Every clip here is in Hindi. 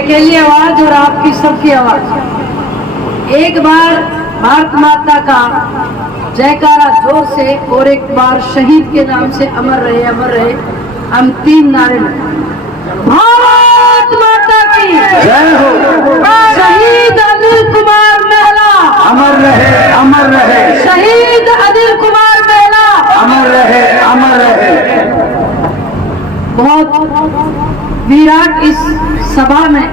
अकेली आवाज और आपकी सबकी आवाज। एक बार भारत माता का जयकारा जोर से और एक बार शहीद के नाम से अमर रहे हम 3 नारे लगाएं। भारत माता की जय हो। शहीद अनिल कुमार मेहला अमर रहे, अमर रहे। शहीद अनिल कुमार मेहला अमर रहे, अमर रहे। बहुत विराट इस सभा में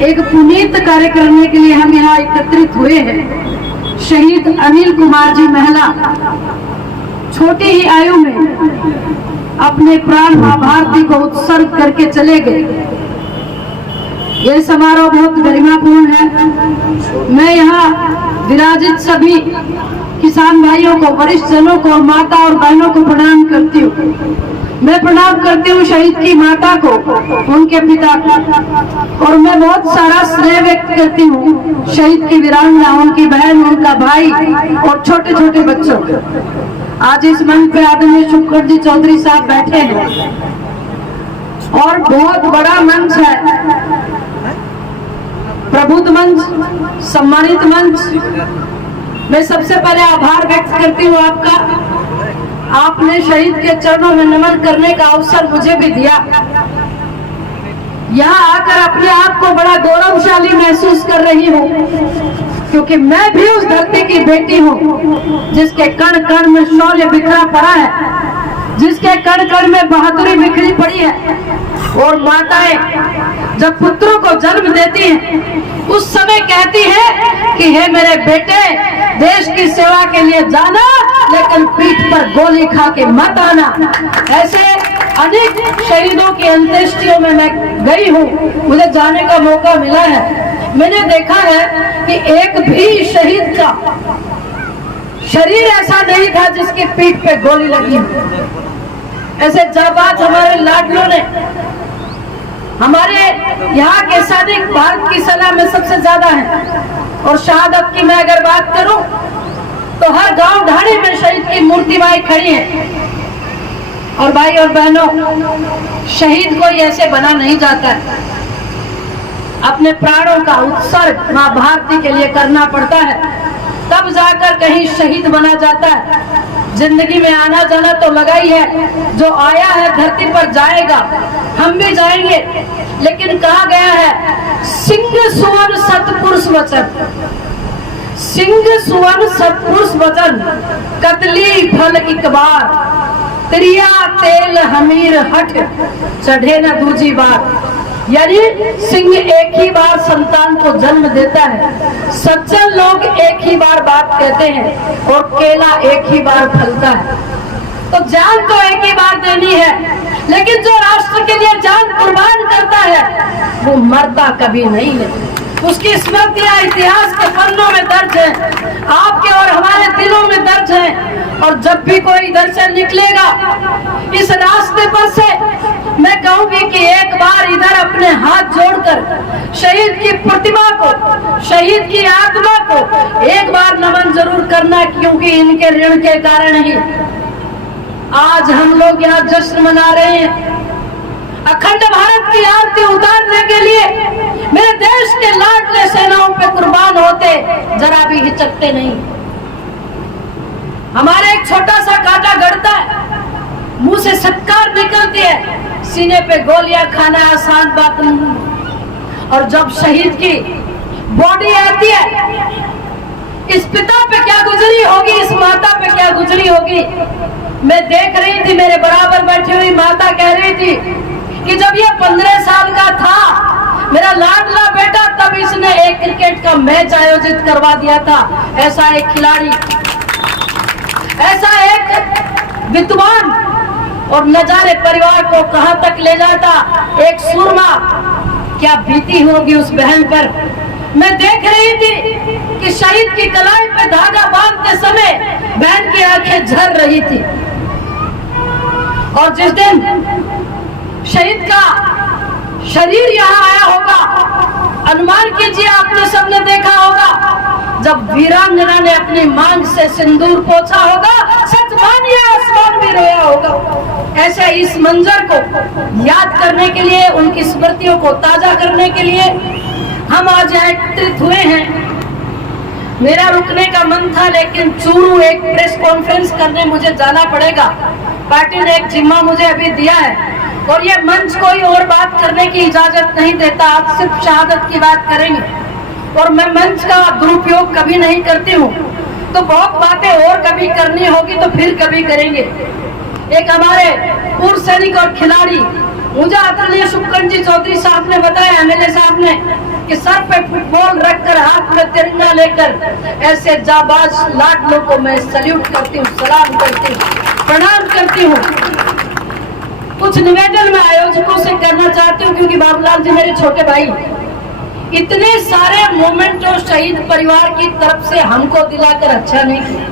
एक पुनीत कार्य करने के लिए हम यहाँ एकत्रित हुए हैं। शहीद अनिल कुमार जी मेहला छोटी ही आयु में अपने प्राण मां भारती को उत्सर्ग करके चले गए। यह समारोह बहुत गरिमापूर्ण है। मैं यहाँ विराजित सभी किसान भाइयों को, वरिष्ठ जनों को, माता और बहनों को प्रणाम करती हूँ। मैं प्रणाम करती हूँ शहीद की माता को, उनके पिता को, और मैं बहुत सारा श्रेय व्यक्त करती हूँ शहीद की वीरांगना, उनकी बहन, उनका भाई और छोटे छोटे बच्चों को। आज इस मंच पे आदरणीय शुक्र जी चौधरी साहब बैठे हैं और बहुत बड़ा मंच है, प्रबुद्ध मंच, सम्मानित मंच। मैं सबसे पहले आभार व्यक्त करती हूँ आपका। आपने शहीद के चरणों में नमन करने का अवसर मुझे भी दिया। यहाँ आकर अपने आप को बड़ा गौरवशाली महसूस कर रही हूँ, क्योंकि मैं भी उस धरती की बेटी हूँ जिसके कण कण में शौर्य बिखरा पड़ा है, जिसके कण कण में बहादुरी बिखरी पड़ी है। और माताएं जब पुत्रों को जन्म देती हैं उस समय कहती है कि हे मेरे बेटे, देश की सेवा के लिए जाना, लेकिन पीठ पर गोली खा के मत आना। ऐसे अनेक शहीदों की अंत्येष्टियों में मैं गई हूँ, मुझे जाने का मौका मिला है। मैंने देखा है कि एक भी शहीद का शरीर ऐसा नहीं था जिसकी पीठ पे गोली लगी हो। ऐसे जाबाज हमारे लाडलों ने, हमारे यहाँ के सैनिक भारत की सेना में सबसे ज्यादा है। और शहादत की मैं अगर बात करूं तो हर गांव ढाणी में शहीद की मूर्तिमाएं खड़ी हैं। और भाई और बहनों, शहीद को ऐसे बना नहीं जाता है, अपने प्राणों का उत्सर्ग मां भारती के लिए करना पड़ता है, तब जाकर कहीं शहीद बना जाता है। जिंदगी में आना जाना तो लगा ही है, जो आया है धरती पर जाएगा, हम भी जाएंगे। लेकिन कहा गया है सिंह सुवन सतपुरुष वचन, सिंह सुवन सतपुरुष वचन, कतली फल एक बार, त्रिया तेल हमीर हट, चढ़े न दूजी बार। यानी सिंह एक ही बार संतान को जन्म देता है, सज्जन लोग एक ही बार बात कहते हैं, और केला एक ही बार फलता है। तो जान तो एक ही बार देनी है, लेकिन जो राष्ट्र के लिए जान कुर्बान करता है वो मरता कभी नहीं है। उसकी स्मृतियां इतिहास के पन्नों में दर्ज है, आपके और हमारे दिलों में दर्ज है। और जब भी कोई इधर से निकलेगा इस रास्ते पर से, मैं कहूंगी कि एक बार इधर अपने हाथ जोड़कर शहीद की प्रतिमा को, शहीद की आत्मा को एक बार नमन जरूर करना, क्योंकि इनके ऋण के कारण ही आज हम लोग यहाँ जश्न मना रहे हैं। अखंड भारत की आरती उतारने के लिए मेरे देश के लाडले सेनाओं पे कुर्बान होते जरा भी हिचकते नहीं। हमारे एक छोटा सा कांटा गड़ता है, मुंह से सत्कार निकलती है, सीने पे गोलियां खाना आसान बात नहीं। और जब शहीद की बॉडी आती है, इस पिता पे क्या गुजरी होगी, इस माता पे क्या गुजरी होगी। मैं देख रही थी, मेरे बराबर बैठी हुई माता कह रही थी कि जब ये 15 साल का था, मेरा लाडला बेटा, तब इसने एक क्रिकेट का मैच आयोजित करवा दिया था। ऐसा एक खिलाड़ी, ऐसा एक विद्वान और न जाने परिवार को कहां तक ले जाता एक सूरमा, क्या बीती होगी उस बहन पर। मैं देख रही थी कि शहीद की कलाई पे धागा बांधते समय बहन की आंखें झर रही थी। और जिस दिन शहीद का शरीर यहाँ आया होगा, अनुमान कीजिए, आपने सबने देखा होगा जब वीरांगना ने अपनी मांग से सिंदूर पोंछा होगा, सच मानिए आसमान भी रोया होगा। ऐसे इस मंजर को याद करने के लिए, उनकी स्मृतियों को ताजा करने के लिए हम आज एकत्रित हुए हैं। मेरा रुकने का मन था, लेकिन चूरू एक प्रेस कॉन्फ्रेंस करने मुझे जाना पड़ेगा। पार्टी ने एक जिम्मा मुझे अभी दिया है और ये मंच कोई और बात करने की इजाजत नहीं देता। आप सिर्फ शहादत की बात करेंगे और मैं मंच का दुरुपयोग कभी नहीं करती हूँ, तो बहुत बातें और कभी करनी होगी तो फिर कभी करेंगे। एक हमारे पूर्व सैनिक और खिलाड़ी, मुझे आदरणीय शुक्रण जी चौधरी साहब ने बताया, एमएलए साहब ने, कि सर पे फुटबॉल रखकर हाथ में तिरंगा लेकर ऐसे जाबाज लाडलों को मैं सल्यूट करती हूँ, सलाम करती हूँ, प्रणाम करती हूँ। कुछ निवेदन मैं आयोजकों से करना चाहती हूँ, क्योंकि बाबूलाल जी मेरे छोटे भाई, इतने सारे मोमेंट जो शहीद परिवार की तरफ से हमको दिलाकर अच्छा नहीं किया।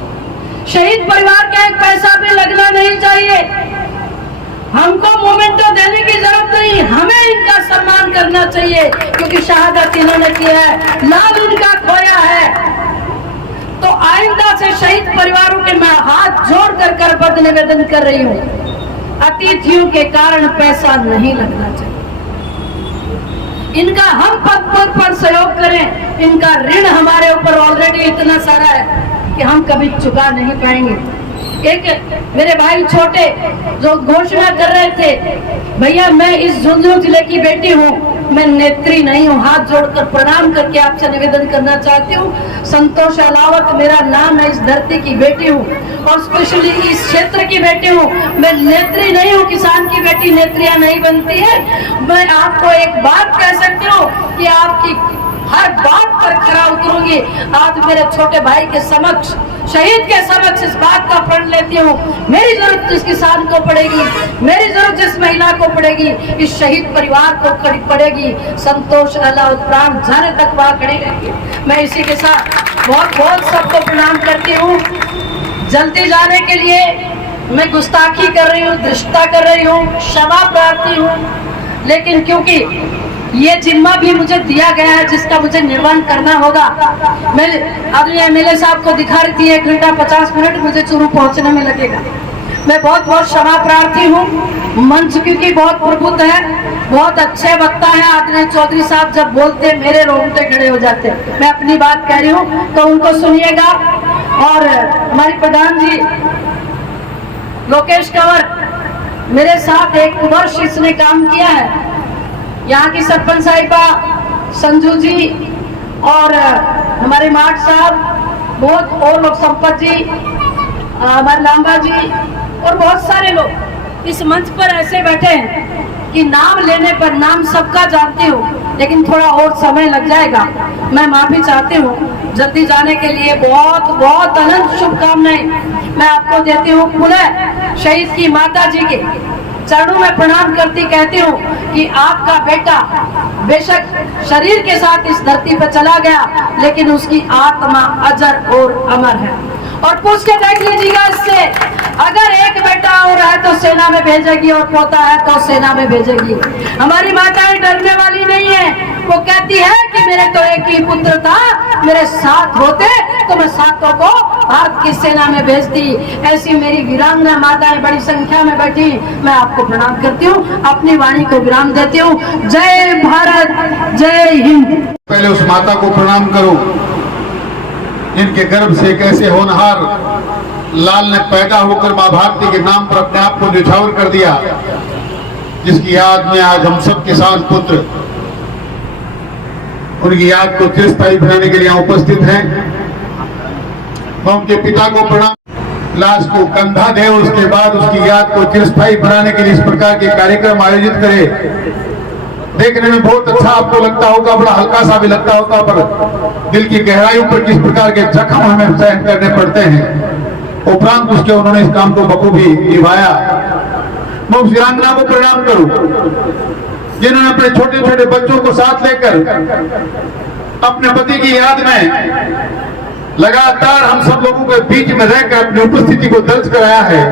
शहीद परिवार का एक पैसा भी लगना नहीं चाहिए। हमको मोमेंटो देने की जरूरत नहीं, हमें इनका सम्मान करना चाहिए, क्योंकि शहादत इन्होंने की है, लाल इनका खोया है। तो आइंदा से शहीद परिवारों के मैं हाथ जोड़ कर बद निवेदन कर रही हूँ, अतिथियों के कारण पैसा नहीं लगना चाहिए। इनका हम पद पर सहयोग करें, इनका ऋण हमारे ऊपर ऑलरेडी इतना सारा है कि हम कभी चुका नहीं पाएंगे। एक मेरे भाई छोटे जो घोषणा कर रहे थे, भैया मैं इस झुंझुनू जिले की बेटी हूँ, मैं नेत्री नहीं हूँ, हाथ जोड़कर प्रणाम करके आपसे निवेदन करना चाहती हूँ। संतोष अलावत मेरा नाम है, इस धरती की बेटी हूँ और स्पेशली इस क्षेत्र की बेटी हूँ। मैं नेत्री नहीं हूँ, किसान की बेटी नेत्रियां नहीं बनती है। मैं आपको एक बात कह सकती हूँ कि आपकी हर बात पर खरा उतरूंगी। आज मेरे छोटे भाई के समक्ष, शहीद के समक्ष इस बात का प्रण लेती हूँ, मेरी जरूरत जिस किसान को पड़ेगी, मेरी जरूरत जिस महिला को पड़ेगी, इस शहीद परिवार को खड़ी पड़ेगी। संतोष अल्लाह प्राण जाने तक वहाँ खड़े रहेंगे। मैं इसी के साथ बहुत बहुत सबको प्रणाम करती हूँ। जल्दी जाने के लिए मैं गुस्ताखी कर रही हूँ, धृष्टता कर रही हूँ, क्षमा प्रार्थी हूँ, लेकिन क्योंकि ये जिम्मा भी मुझे दिया गया है जिसका मुझे निर्वहन करना होगा। मैं आदरणीय एमएलए साहब को दिखा रही थी, 1 घंटा 50 मिनट मुझे चूरू पहुंचने में लगेगा। मैं बहुत बहुत क्षमा प्रार्थी हूँ। मंच क्योंकि बहुत प्रबुद्ध है, बहुत अच्छे वक्ता है आदरणीय चौधरी साहब, जब बोलते मेरे रोंगटे खड़े हो जाते। मैं अपनी बात कह रही हूँ तो उनको सुनिएगा। और हमारी प्रधान जी लोकेश कंवर, मेरे साथ 1 वर्ष इसने काम किया है। यहाँ की सरपंच साहिबा संजू जी और हमारे माठ साहब, बहुत और लोग, संपत जी, हमारे लांबा जी और बहुत सारे लोग इस मंच पर ऐसे बैठे हैं कि नाम लेने पर नाम सबका जानती हूँ, लेकिन थोड़ा और समय लग जाएगा। मैं माफी चाहती हूँ। जल्दी जाने के लिए बहुत बहुत अनंत शुभकामनाएं मैं आपको देती हूँ। पुनः शहीद की माता जी के चरणों में प्रणाम करती कहती हूँ कि आपका बेटा बेशक शरीर के साथ इस धरती पर चला गया, लेकिन उसकी आत्मा अजर और अमर है। और पूछ के देख लीजिएगा इससे, अगर एक बेटा और है तो सेना में भेजेगी और पोता है तो सेना में भेजेगी। हमारी माताएं डरने वाली नहीं है। वो कहती है कि मेरे तो एक ही पुत्र था, मेरे साथ होते तो मैं सातों को भारत की सेना में भेजती। ऐसी मेरी वीरांगना माताएं बड़ी संख्या में बैठी, मैं आपको प्रणाम करती हूँ, अपनी वाणी को विराम देती हूँ। जय भारत, जय हिंद। पहले उस माता को प्रणाम करो जिनके गर्भ से एक ऐसे होनहार लाल ने पैदा होकर मां भारती के नाम पर अपने आप को न्यौछावर कर दिया, जिसकी याद में आज हम सब किसान पुत्र उनकी याद को चिरस्थायी बनाने के लिए यहाँ उपस्थित हैं। मैं उनके पिता को प्रणाम, लाश को कंधा दे, उसके बाद उसकी याद को चिरस्थायी बनाने के लिए इस प्रकार के कार्यक्रम आयोजित करे। देखने में बहुत अच्छा आपको लगता होगा, बड़ा हल्का सा भी लगता होगा, पर दिल की गहराइयों पर किस प्रकार के जख्म हमें सहन करने पड़ते हैं। उपरांत उसके उन्होंने इस काम को बखूबी निभाया। मैं उस वीरांगना को प्रणाम करूं जिन्होंने अपने छोटे छोटे बच्चों को साथ लेकर अपने पति की याद में लगातार हम सब लोगों के बीच में रहकर अपनी उपस्थिति को दर्ज कराया है।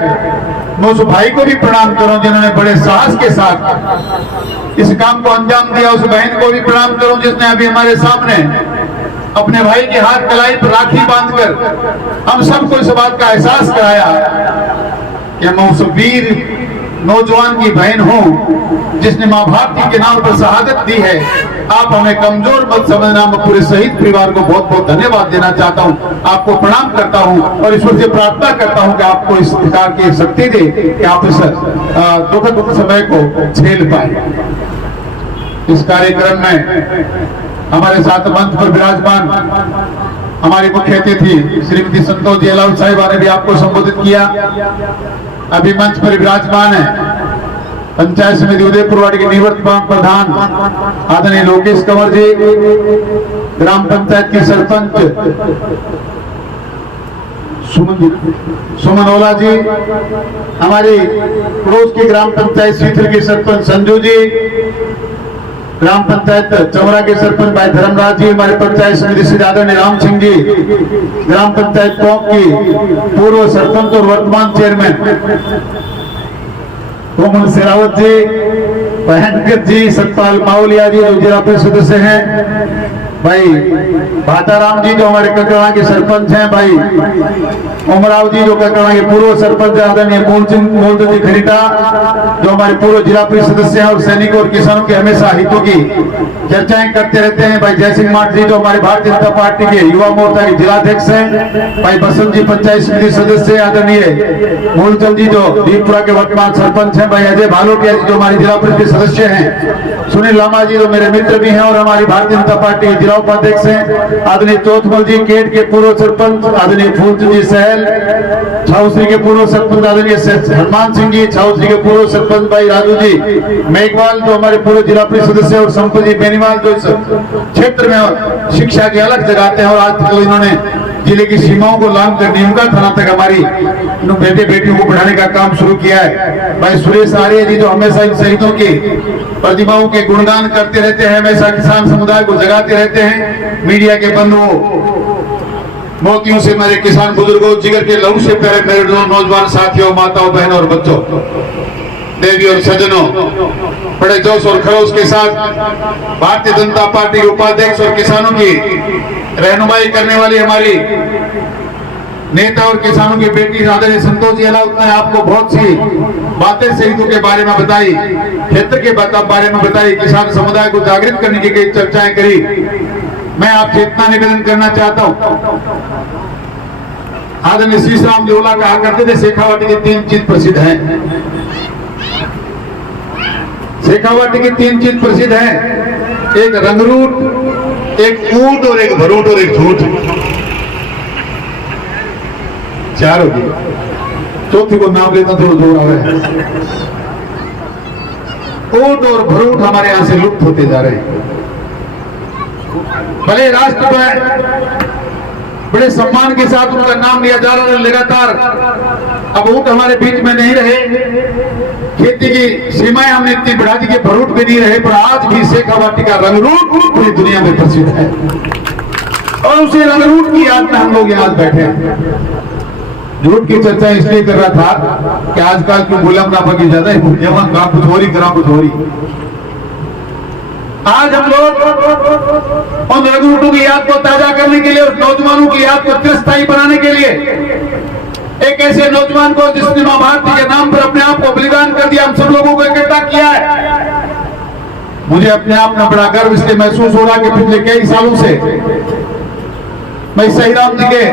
मैं उस भाई को भी प्रणाम करूं जिन्होंने बड़े साहस के साथ इस काम को अंजाम दिया, उस बहन को भी प्रणाम करूं जिसने अभी हमारे सामने अपने भाई के हाथ कलाई पर राखी बांधकर हम सबको इस बात का एहसास कराया कि मैं उस वीर नौजवान की बहन हूं जिसने मां भारती के नाम पर शहादत दी है। आप हमें कमजोर मत समझना। मैं पूरे शहीद परिवार को बहुत बहुत धन्यवाद देना चाहता हूं, आपको प्रणाम करता हूं और ईश्वर से प्रार्थना करता हूं कि आपको इस प्रकार की शक्ति दे कि आप इस दुखद समय को झेल पाए। इस कार्यक्रम में हमारे साथ मंच पर विराजमान हमारी मुख्य अतिथि श्रीमती संतोष जी अलाउल साहिबा ने भी आपको संबोधित किया। अभी मंच पर विराजमान है पंचायत समिति उदयपुरवाड़ी के निवर्तमान प्रधान आदरणीय लोकेश कंवर जी, ग्राम पंचायत के सरपंच सुमन ओला जी, हमारी पड़ोस की ग्राम पंचायत सीथल के सरपंच संजू जी, ग्राम पंचायत चौरा के सरपंच भाई धर्मराज जी, हमारे पंचायत समिति श्री आदरणीय राम सिंह जी, ग्राम पंचायत टोंक की पूर्व सरपंच और वर्तमान चेयरमैन कोमल शेरावत जी, बहनकर जी, सतपाल मावलिया जी जो जिला परिषद सदस्य हैं, भाई भाताराम जी जो हमारे ककड़ा के सरपंच हैं, भाई उमराव जी जो ककड़ा के पूर्व सरपंच, आदरणीय मूलचंद जी खरीटा जो हमारे पूर्व जिला परिषद सदस्य हैं और सैनिकों और किसानों के हमेशा हितों की चर्चाएं करते रहते हैं, भाई जयसिंह माठ जी जो हमारे भारतीय जनता पार्टी के युवा मोर्चा के जिलाध्यक्ष हैं, भाई बसंत जी पंचायत समिति सदस्य, आदरणीय मूलचंद जी जो दीपपुरा के वर्तमान सरपंच हैं, भाई अजय भालोटिया जी जो हमारी जिला परिषद के सदस्य हैं, सुनील लामा जी जो मेरे मित्र भी हैं और हमारी भारतीय जनता पार्टी के जिला उपाध्यक्ष हैं, आदरणीय चौथमल जी केट के पूर्व सरपंच, आदरणीय फूलचंद जी सहल छाउश्री के पूर्व सरपंच, आदरणीय हनुमान सिंह जी छाउश्री के पूर्व सरपंच, भाई राजू जी मेघवाल जो हमारे पूर्व जिला परिषद सदस्य और संपत जी बेनीवाल जो इस क्षेत्र में शिक्षा की अलग जगाते हैं और आज तो इन्होंने जिले की सीमाओं को लांघ कर नीमका थाना तक हमारी बेटे बेटियों को पढ़ाने का काम शुरू किया है। भाई सुरेश आर्य जी जो हमेशा इन शहीदों की प्रतिभाओं के गुणगान करते रहते हैं, हमेशा किसान समुदाय को जगाते रहते हैं। मीडिया के बंधुओं मोतियों से मेरे किसान बुजुर्गों, जिगर के लहू से प्यारे मेरे नौजवान साथियों, माताओं बहनों और बच्चों, देवी और सज्जनों, बड़े जोश और खरोश के साथ भारतीय जनता पार्टी के उपाध्यक्ष और किसानों की रहनुमाई करने वाली हमारी नेता और किसानों की बेटी आदरणीय संतोष जी अलाउल ने आपको बहुत सी बातें शहीदों के बारे में बताई, क्षेत्र के बारे में बताई, किसान समुदाय को जागृत करने की कई चर्चाएं करी। मैं आपसे इतना निवेदन करना चाहता हूं, आदरणीय श्री राम जोला कहा करते थे शेखावाटी की 3 चीज प्रसिद्ध हैं। शेखावाटी की 3 चीज प्रसिद्ध हैं, एक रंगरूट, एक ऊंट और एक भरूट और एक झूठ। 4 होगी, चौथी को नाम लेता थोड़ा जोर आ रहा है। ऊंट और भरूट हमारे यहां से लुप्त होते जा रहे हैं। भले राष्ट्र में बड़े सम्मान के साथ उनका नाम लिया जा रहा है लगातार, अब ऊंट हमारे बीच में नहीं रहे, खेती की सीमाएं हमने इतनी बढ़ा दी कि भरूट भी नहीं रहे, पर आज भी शेखावाटी का रंगरूट पूरी दुनिया में प्रसिद्ध है और उसी रंगरूट की याद में हम लोग यहाँ बैठे हैं। झूठ की चर्चा इसलिए कर रहा था कि आजकल क्यों गुलाम नाफा की ज्यादा जवान काम कुछ हो रही, करा कुछ हो रही। आज हम लोग उन रंगरूटों की याद को ताजा करने के लिए और नौजवानों की याद को चिरस्थायी बनाने के लिए एक ऐसे नौजवान को जिसने मां भारती के नाम पर अपने आप को बलिदान कर दिया, हम सब लोगों को इकट्ठा किया है। मुझे अपने आप में बड़ा गर्व इसलिए महसूस हो रहा कि पिछले कई सालों से मैं सहीराम जी के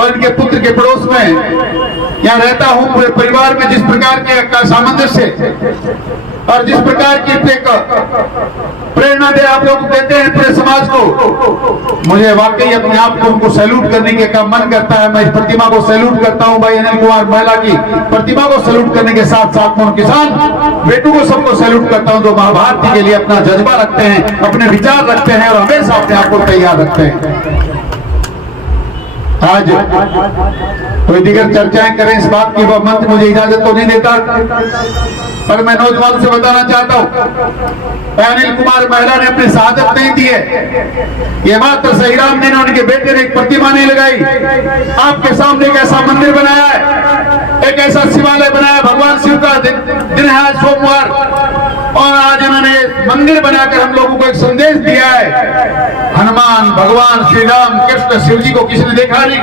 और इनके पुत्र के पड़ोस में यहाँ रहता हूँ। पूरे परिवार में जिस प्रकार के सामंजस्य और जिस प्रकार की प्रेरणा दे आप लोग देते हैं पूरे समाज को, मुझे वाकई अपने आप को उनको सैल्यूट करने का मन करता है। मैं इस प्रतिमा को सैल्यूट करता हूं, भाई अनिल कुमार महिला की प्रतिमा को सैल्यूट करने के साथ साथ मैं किसान बेटों को सबको सैल्यूट करता हूं जो मां भारती के लिए अपना जज्बा रखते हैं, अपने विचार रखते हैं और हमेशा अपने आप को तैयार रखते हैं। आज कोई दिगर चर्चाएं करें इस बात की वह मंच मुझे इजाजत तो नहीं देता, पर मैं नौजवानों से बताना चाहता हूं अनिल कुमार महिला ने अपनी शहादत नहीं दी है, ये मात्र सहीराम ने उनके बेटे ने एक प्रतिमा नहीं लगाई, आपके सामने एक ऐसा मंदिर बनाया है, एक ऐसा शिवालय बनाया। भगवान शिव का दिन है आज सोमवार और आज मंदिर बनाकर हम लोगों को एक संदेश दिया है। हनुमान, भगवान श्री राम, कृष्ण, शिव जी को किसी ने देखा नहीं।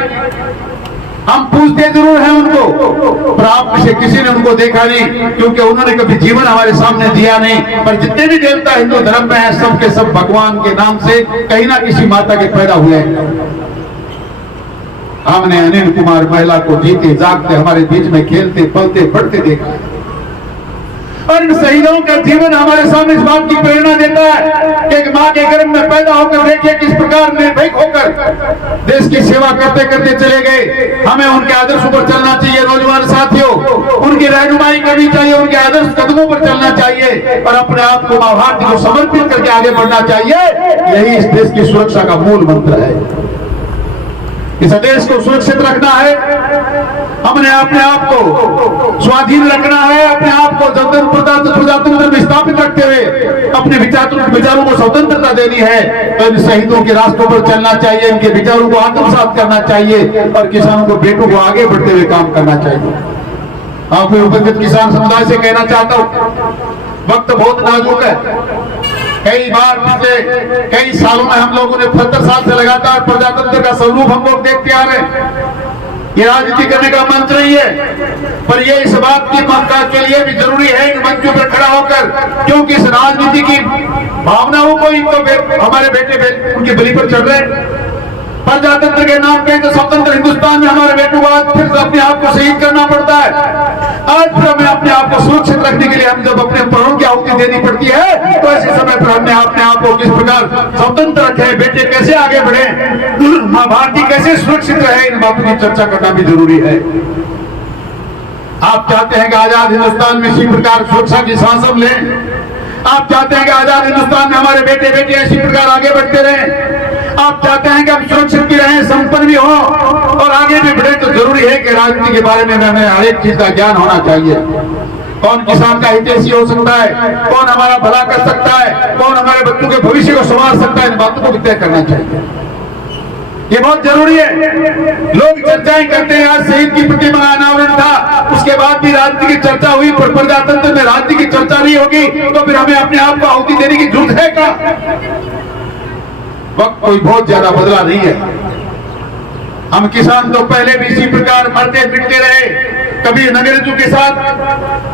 हम पूछते जरूर हैं उनको, पर आप में से किसी ने उनको देखा नहीं, क्योंकि उन्होंने कभी जीवन हमारे सामने दिया नहीं। पर जितने भी देवता हिंदू धर्म में हैं, सब के सब भगवान के नाम से कहीं ना किसी माता के पैदा हुए। हमने अनिल कुमार महिला को जीते जागते हमारे बीच में खेलते पलते बढ़ते देखा, और इन शहीदों का जीवन हमारे सामने इस बात की प्रेरणा देता है कि एक माँ के गर्भ में पैदा होकर देखिए किस प्रकार निर्भीक होकर देश की सेवा करते करते चले गए। हमें उनके आदर्शों पर चलना चाहिए। नौजवान साथियों, उनकी रहनुमाई करनी चाहिए, उनके आदर्श कदमों पर चलना चाहिए और अपने आप को माँ भारती को समर्पित करके आगे बढ़ना चाहिए। यही इस देश की सुरक्षा का मूल मंत्र है। इस देश को सुरक्षित रखना है, हमने अपने आप को स्वाधीन रखना है, अपने आप को प्रजातंत्र में स्थापित रखते हुए अपने विचारों को स्वतंत्रता देनी है। तो इन शहीदों के रास्तों पर चलना चाहिए, इनके विचारों को आत्मसात करना चाहिए और किसानों को बेटों को आगे बढ़ते हुए काम करना चाहिए। आप उपस्थित किसान समुदाय से कहना चाहता हूं, वक्त बहुत नाजुक है। कई बार पिछले कई सालों में हम लोगों ने 70 साल से लगातार प्रजातंत्र का स्वरूप हम लोग देखते आ रहे हैं। ये राजनीति करने का मंच नहीं है, पर ये इस बात की मक्का के लिए भी जरूरी है इन मंचों पर खड़ा होकर, क्योंकि इस राजनीति की भावनाओं को ही तो हमारे बेटे उनकी बलि पर चढ़ रहे हैं। प्रजातंत्र के नाम पे तो स्वतंत्र हिंदुस्तान में हमारे बेटों को आज फिर अपने आप को शहीद करना पड़ता है। आज फिर हमें अपने आप को सुरक्षित रखने के लिए हम जब अपने प्राणों की आहुति देनी पड़ती है, तो ऐसे समय पर हमने अपने आप को किस प्रकार स्वतंत्र रखे, बेटे कैसे आगे बढ़े, माँ भारती कैसे सुरक्षित रहे, इन बातों की चर्चा करना भी जरूरी है। आप चाहते हैं कि आजाद हिंदुस्तान में इसी प्रकार सुरक्षा की सांस हम लें। आप चाहते हैं कि आजाद हिंदुस्तान में हमारे बेटे बेटियां इसी प्रकार आगे बढ़ते रहें। आप चाहते हैं कि हम सुरक्षित भी रहें, संपन्न भी हो और आगे भी बढ़े, तो जरूरी है कि राजनीति के बारे में हमें हर एक चीज का ज्ञान होना चाहिए। कौन किसान का हितैषी हो सकता है, कौन हमारा भला कर सकता है, कौन हमारे बच्चों के भविष्य को संवार सकता है, इन बातों को भी तय करना चाहिए। ये बहुत जरूरी है। लोग चर्चाएं करते हैं, आज शहीद की प्रतिमा अनावरण था, उसके बाद भी राजनीति की चर्चा हुई, पर प्रजातंत्र में राजनीति की चर्चा नहीं होगी तो फिर हमें अपने आप को आहुति देने की जरूरत है क्या? वक्त कोई बहुत ज्यादा बदला नहीं है। हम किसान तो पहले भी इसी प्रकार मरते मिटते रहे, कभी अंग्रेजों के साथ,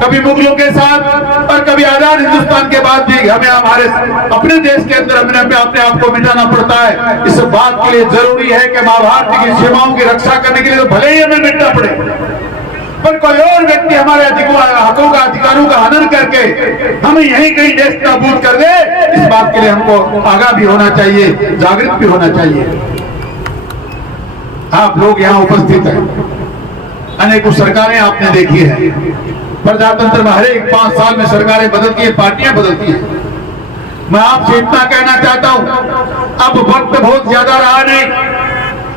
कभी मुगलों के साथ और कभी आजाद हिंदुस्तान के बाद भी हमें हमारे अपने देश के अंदर हमें अपने आप को मिटाना पड़ता है। इस बात के लिए जरूरी है कि माँ भारती की सीमाओं की रक्षा करने के लिए तो भले ही हमें मिटना पड़े, पर कोई और व्यक्ति हमारे हकों का अधिकारों का हनन करके हमें यहीं कहीं देश नाबूद कर दे, इस बात के लिए हमको आगाह भी होना चाहिए, जागृत भी होना चाहिए। आप लोग यहाँ उपस्थित हैं, अनेकों सरकारें आपने देखी है। प्रजातंत्र में हर एक 5 साल में सरकारें बदलती है, पार्टियां बदलती है। मैं आपसे इतना कहना चाहता हूं, अब वक्त बहुत ज्यादा रहा नहीं,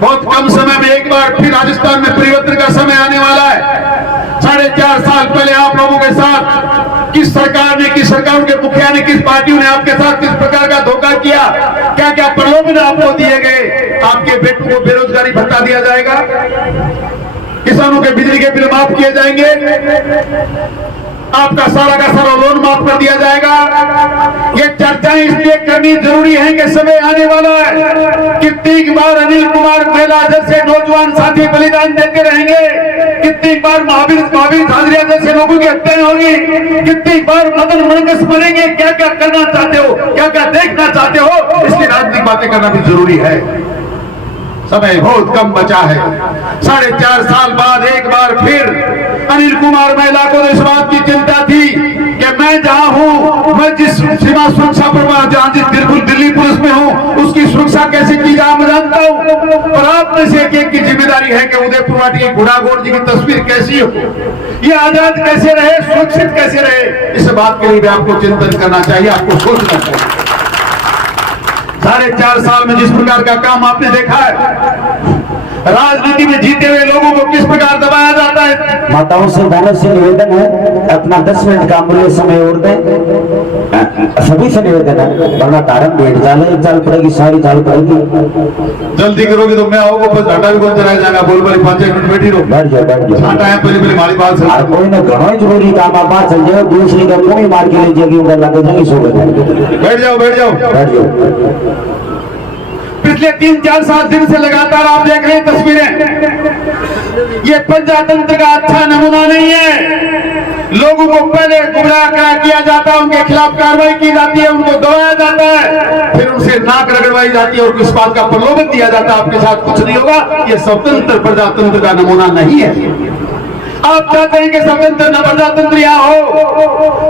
बहुत कम समय में एक बार फिर राजस्थान में परिवर्तन का समय आने वाला है। 4.5 साल पहले आप लोगों के साथ किस सरकार ने, किस सरकारों के मुखिया ने, किस पार्टियों ने आपके साथ किस प्रकार का धोखा किया, क्या क्या प्रलोभन आपको दिए गए। आपके बेटों को बेरोजगारी भत्ता दिया जाएगा, किसानों के बिजली के बिल माफ किए जाएंगे, आपका सारा का सारा लोन माफ कर दिया जाएगा। ये चर्चाएं इसलिए करनी जरूरी है कि समय आने वाला है। कितनी बार अनिल कुमार महिला जैसे नौजवान साथी बलिदान देते रहेंगे, कितनी बार महावीर झांझरिया जैसे लोगों की हत्याएं होगी, कितनी बार मदन मनकस मरेंगे। क्या क्या करना चाहते हो, क्या क्या देखना चाहते हो, इसकी राजनीतिक बातें करना भी जरूरी है। समय बहुत कम बचा है। 4.5 साल बाद एक बार फिर अनिल कुमार महिला को इस बात की चिंता थी कि मैं जहां हूं, मैं जिस सीमा सुरक्षा पर जहां जिस दिल्ली पुलिस में हूं, उसकी सुरक्षा कैसे की जाए मैं जानता हूं, पर आप में से एक की जिम्मेदारी है कि उदयपुर वाटी की घुड़ाघोर जी की तस्वीर कैसी हो, ये आजाद कैसे रहे, सुरक्षित कैसे रहे, इस बात के लिए भी आपको चिंतन करना चाहिए, आपको सोचना चाहिए। 4.5 साल में जिस प्रकार का काम आपने देखा है, राजनीति में जीते हुए लोगों को किस प्रकार दबाया जाता है। माताओं से बहनों से निवेदन है, अपना 10 मिनट का अमूल्य समय और दें। सभी से निवेदन है, वरना कारण भेट जाल पड़ेगी, सारी जाल पड़ेगी। जल्दी करोगे तो मैं आओगे, बस घाटा भी कौन चलाया जाएगा। बोल बोले 5 मिनट बैठी रहो, बैठ जाओ बैठ जाओ। घाटा है पहले हमारी बात सुन। और कोई ना घणो जरूरी काम आप बात चल जाए, दूसरी का मुंह मार के ले जाएगी, उनका लगे जाएगी सो बैठ जाओ बैठ जाओ बैठ जाओ। पिछले 3-4 दिन से लगातार आप देख रहे हैं तस्वीरें। ये प्रजातंत्र का अच्छा नमूना नहीं है। लोगों को पहले गुमराह किया जाता है, उनके खिलाफ कार्रवाई की जाती है, उनको दबाया जाता है, फिर उनसे नाक रगड़वाई जाती है और किस बात का प्रलोभन दिया जाता है आपके साथ कुछ नहीं होगा। ये स्वतंत्र प्रजातंत्र का नमूना नहीं है। आप चाहते हैं कि स्वतंत्र न प्रजातंत्र यहाँ हो,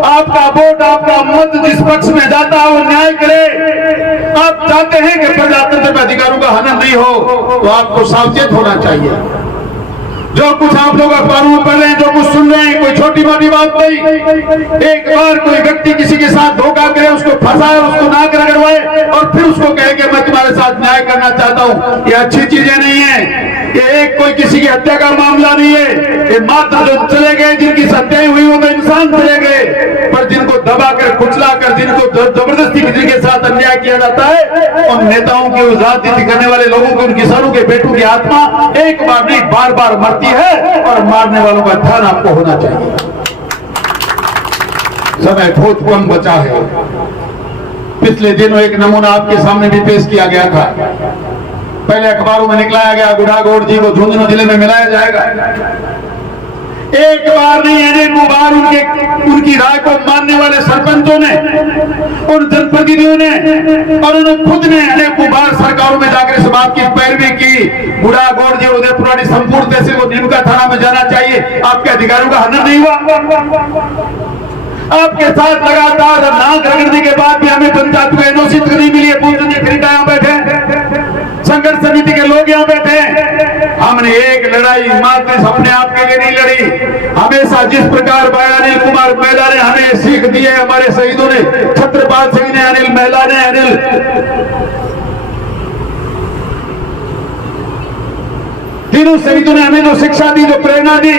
आपका वोट आपका मत जिस पक्ष में जाता है वो न्याय करे। आप चाहते हैं कि प्रजातंत्र में अधिकारों का हनन नहीं हो, तो आपको सावचेत होना चाहिए। जो कुछ आप लोग अखबारों में पढ़ रहे हैं, जो कुछ सुन रहे हैं, कोई छोटी मोटी बात नहीं। एक बार कोई व्यक्ति किसी के साथ धोखा करे, उसको फंसाए, उसको नाक रगड़वाए और फिर उसको कहे कि मैं तुम्हारे साथ न्याय करना चाहता हूं, ये अच्छी चीजें नहीं है। ये एक कोई किसी की हत्या का मामला नहीं है। ये मात्र जो चले गए, जिनकी हत्याएं हुई वो तो इंसान चले गए, पर जिनको दबाकर कुचलाकर, जिनको जबरदस्ती किसी के साथ अन्याय किया जाता है, उन नेताओं की, उस राजनीति करने वाले लोगों की, उन किसानों के बेटों की आत्मा एक बार नहीं बार बार मरती है और मारने वालों का ध्यान आपको होना चाहिए। समय बहुत कम बचा है। पिछले दिनों एक नमूना आपके सामने भी पेश किया गया था। पहले अखबारों में निकलाया गया बुढ़ागोड़ जी को झुंझुनू जिले में मिलाया जाएगा। एक बार नहीं अनेकों बार उनकी राय को मानने वाले सरपंचों ने, उन जनप्रतिनिधियों ने और उन्होंने खुद ने अनेकों बार सरकारों में जाकर इस बात की पैरवी की। बुढ़ागोड़ जी उदयपुरानी संपूर्ण तहसील को नीमका थाना में जाना चाहिए, आपके अधिकारों का हनन नहीं हुआ। आपके साथ लगातार नाक रगड़ने के बाद भी हमें पंचायत को एनओसी नहीं मिली है। पूछ खरीदा यहाँ बैठे, संघर्ष समिति के लोग यहाँ बैठे हैं। हमने एक लड़ाई मात्र अपने आप के लिए नहीं लड़ी। हमेशा जिस प्रकार भाई अनिल कुमार मेहला ने हमें सीख दी है, हमारे शहीदों ने, छत्रपाल सिंह ने, अनिल मेहला ने, तीनों शहीदों ने हमें जो शिक्षा दी, जो प्रेरणा दी,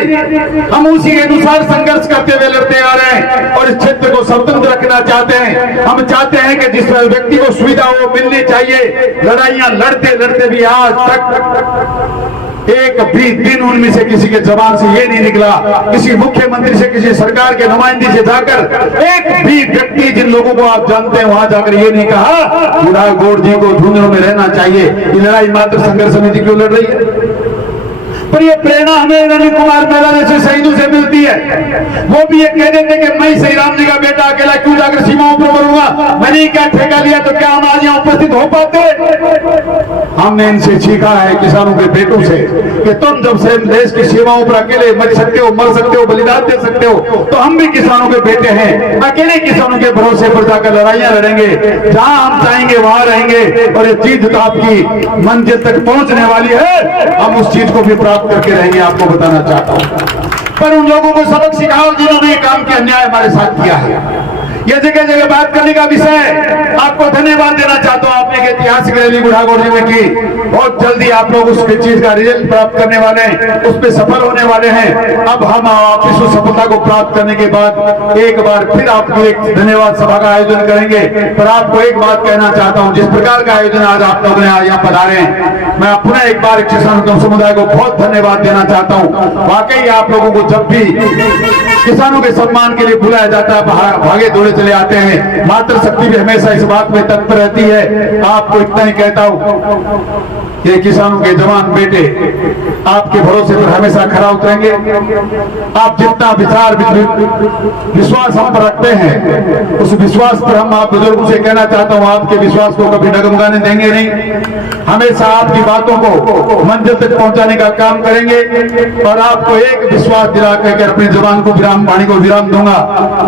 हम उसी के अनुसार संघर्ष करते हुए लड़ते आ रहे हैं और इस क्षेत्र को स्वतंत्र रखना चाहते हैं। हम चाहते हैं कि जिस व्यक्ति को सुविधा वो मिलनी चाहिए। लड़ाइयां लड़ते लड़ते भी आज तक एक भी दिन उनमें से किसी के जबान से ये नहीं निकला, किसी मुख्यमंत्री से, किसी सरकार के नुमाइंदे से जाकर एक भी व्यक्ति, जिन लोगों को आप जानते हैं, वहां जाकर ये नहीं कहा बुढ़ागोड़ जी को झुंझुनू में रहना चाहिए। ये लड़ाई मात्र संघर्ष समिति क्यों लड़ रही है? पर ये प्रेरणा हमें अनिल कुमार मेहला जैसे शहीदों से मिलती है। वो भी ये कह देते कि मैं श्री राम जी का बेटा अकेला क्यों जाकर सीमाओं पर मरूंगा, मैंने क्या ठेका लिया, तो क्या हम आज यहाँ उपस्थित हो पाते? हमने इनसे सीखा है, किसानों के बेटों से, कि तुम जब से देश की सीमाओं पर अकेले मर सकते हो, मर सकते हो, बलिदान दे सकते हो, तो हम भी किसानों के बेटे हैं। अकेले किसानों के भरोसे पर जाकर लड़ाइयां लड़ेंगे, जहां हम चाहेंगे वहां रहेंगे और ये चीज तो आपकी मंजिल तक पहुंचने वाली है। हम उस चीज को भी प्राप्त करके रहेंगे, आपको बताना चाहता हूं। पर उन लोगों को सबक सिखाओ जिन्होंने ये काम किया, अन्याय हमारे साथ किया है। ये जगह जगह बात करने का विषय, आपको धन्यवाद देना चाहता हूं। आपने एक ऐतिहासिक रैली बुढ़ागोड़ जी में की, बहुत जल्दी आप लोग उस चीज का रिजल्ट प्राप्त करने वाले हैं, उस पर सफल होने वाले हैं। अब हम वापिस उस सफलता को प्राप्त करने के बाद एक बार फिर आपको एक धन्यवाद सभा का आयोजन करेंगे। पर आपको एक बात कहना चाहता हूं, जिस प्रकार का आयोजन आज आप लोगों ने यहाँ पधारे हैं, मैं पुनः एक बार किसान समुदाय को बहुत धन्यवाद देना चाहता हूं। वाकई आप लोगों को जब भी किसानों के सम्मान के लिए बुलाया जाता है, भागे दौड़े चले आते हैं। मातृशक्ति भी हमेशा इस बात में तत्पर रहती है। आपको इतना ही कहता हूं, ये किसानों के जवान बेटे आपके भरोसे पर हमेशा खरा उतरेंगे। आप जितना विचार विश्वास हम पर रखते हैं, उस विश्वास पर हम आप बुजुर्गों से कहना चाहता हूं, आपके विश्वास को कभी डगमगाने देंगे नहीं। हमेशा आपकी बातों को मंजिल तक पहुंचाने का काम करेंगे। और आपको एक विश्वास दिला कर अपने जवान को विराम, वाणी को विराम दूंगा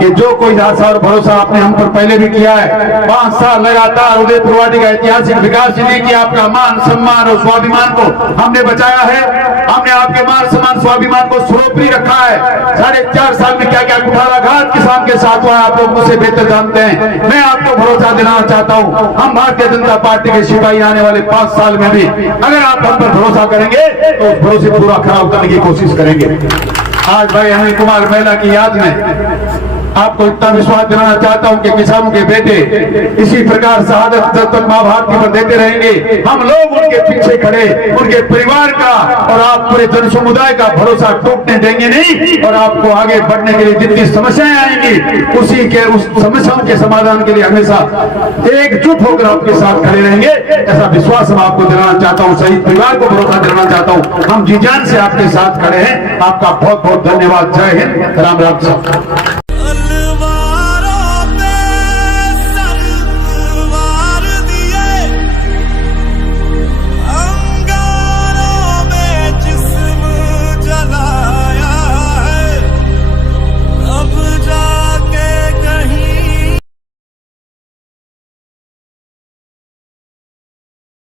कि जो कोई आशा और भरोसा आपने हम पर पहले भी किया है, वहां 5 साल लगातार उदयपुरवाटी का ऐतिहासिक विकास जिन्हें कि आपका मान सम्मान और स्वाभिमान को हमने बचाया है। हमने आपके मान सम्मान स्वाभिमान को सर्वोपरि रखा है। 4.5 साल में क्या क्या कुठाराघात किसान के साथ हुआ आप लोग मुझसे बेहतर जानते हैं। मैं आपको भरोसा दिलाना चाहता हूं, हम भारतीय जनता पार्टी के सिपाही आने वाले 5 साल में भी अगर आप हम पर भरोसा करेंगे तो उस भरोसे पूरा खरा उतरने की कोशिश करेंगे। आज भाई अनिल कुमार महिला की याद में आपको इतना विश्वास दिलाना चाहता हूं कि किसानों के बेटे इसी प्रकार शहादत जब तक मां भारती पर देते रहेंगे, हम लोग उनके पीछे खड़े उनके परिवार का और आप पूरे जन समुदाय का भरोसा टूटने देंगे नहीं। और आपको आगे बढ़ने के लिए जितनी समस्याएं आएंगी उसी के उस समस्याओं के समाधान के लिए हमेशा एकजुट होकर आपके साथ खड़े रहेंगे, ऐसा विश्वास हम आपको दिलाना चाहता हूँ। शहीद परिवार को भरोसा दिलाना चाहता हूँ, हम जी जान से आपके साथ खड़े हैं। आपका बहुत बहुत धन्यवाद। जय हिंद, राम राम।